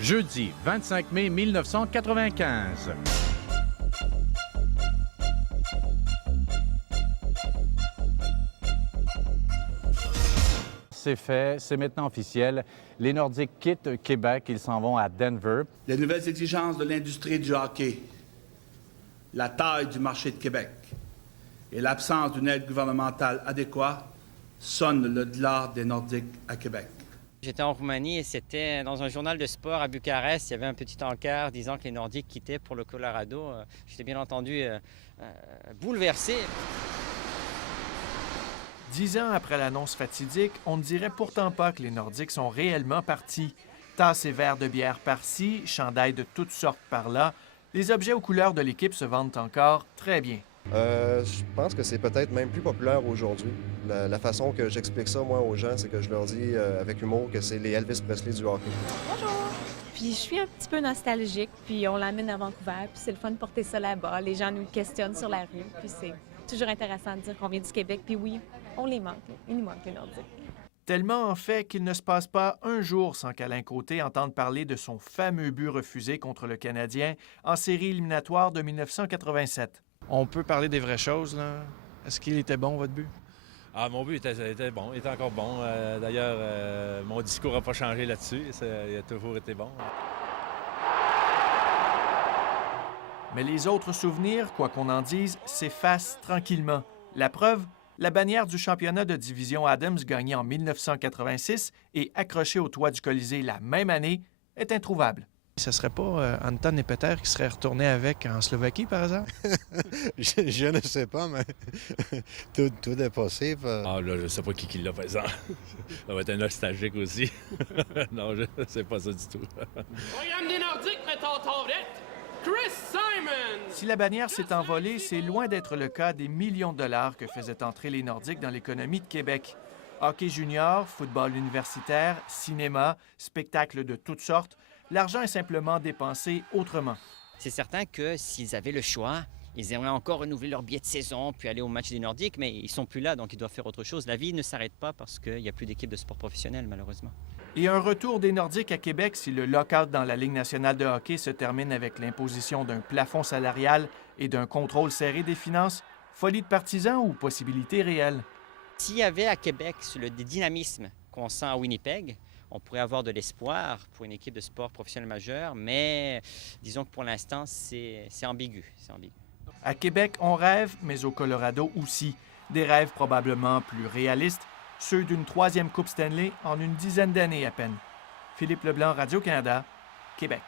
Jeudi 25 mai 1995. C'est fait, c'est maintenant officiel. Les Nordiques quittent Québec, ils s'en vont à Denver. Les nouvelles exigences de l'industrie du hockey, la taille du marché de Québec et l'absence d'une aide gouvernementale adéquate sonnent le glas des Nordiques à Québec. J'étais en Roumanie et c'était dans un journal de sport à Bucarest. Il y avait un petit encart disant que les Nordiques quittaient pour le Colorado. J'étais bien entendu bouleversé. 10 ans après l'annonce fatidique, on ne dirait pourtant pas que les Nordiques sont réellement partis. Tasses et verres de bière par-ci, chandails de toutes sortes par-là, les objets aux couleurs de l'équipe se vendent encore très bien. Je pense que c'est peut-être même plus populaire aujourd'hui. La façon que j'explique ça, moi, aux gens, c'est que je leur dis avec humour que c'est les Elvis Presley du hockey. Bonjour! Puis je suis un petit peu nostalgique, puis on l'amène à Vancouver, puis c'est le fun de porter ça là-bas. Les gens nous questionnent sur la rue, puis c'est toujours intéressant de dire qu'on vient du Québec, puis oui, on les manque, ils nous manquent les Nordiques. Tellement en fait qu'il ne se passe pas un jour sans qu'Alain Côté entende parler de son fameux but refusé contre le Canadien en série éliminatoire de 1987. On peut parler des vraies choses, là. Est-ce qu'il était bon, votre but? Ah, mon but était bon, il était encore bon. D'ailleurs, mon discours n'a pas changé là-dessus. Il a toujours été bon. Mais les autres souvenirs, quoi qu'on en dise, s'effacent tranquillement. La preuve, la bannière du championnat de division Adams gagnée en 1986 et accrochée au toit du Colisée la même année est introuvable. Ce serait pas Anton Nepeter qui serait retourné avec en Slovaquie, par hasard? je ne sais pas, mais tout est possible. Ah, là, je ne sais pas qui l'a, par exemple. Ça va être un nostalgique aussi. Non, je ne sais pas ça du tout. Programme des Nordiques, mettons ton vedette, Chris Simon! Si la bannière s'est envolée, c'est loin d'être le cas des millions de dollars que faisaient entrer les Nordiques dans l'économie de Québec. Hockey junior, football universitaire, cinéma, spectacles de toutes sortes, l'argent est simplement dépensé autrement. C'est certain que s'ils avaient le choix, ils aimeraient encore renouveler leur billet de saison puis aller au match des Nordiques, mais ils sont plus là, donc ils doivent faire autre chose. La vie ne s'arrête pas parce qu'il n'y a plus d'équipe de sport professionnel, malheureusement. Et un retour des Nordiques à Québec si le lock-out dans la Ligue nationale de hockey se termine avec l'imposition d'un plafond salarial et d'un contrôle serré des finances, folie de partisans ou possibilité réelle? S'il y avait à Québec le dynamisme qu'on sent à Winnipeg, on pourrait avoir de l'espoir pour une équipe de sport professionnel majeur, mais disons que pour l'instant, c'est ambigu. À Québec, on rêve, mais au Colorado aussi. Des rêves probablement plus réalistes, ceux d'une 3e Coupe Stanley en une dizaine d'années à peine. Philippe Leblanc, Radio-Canada, Québec.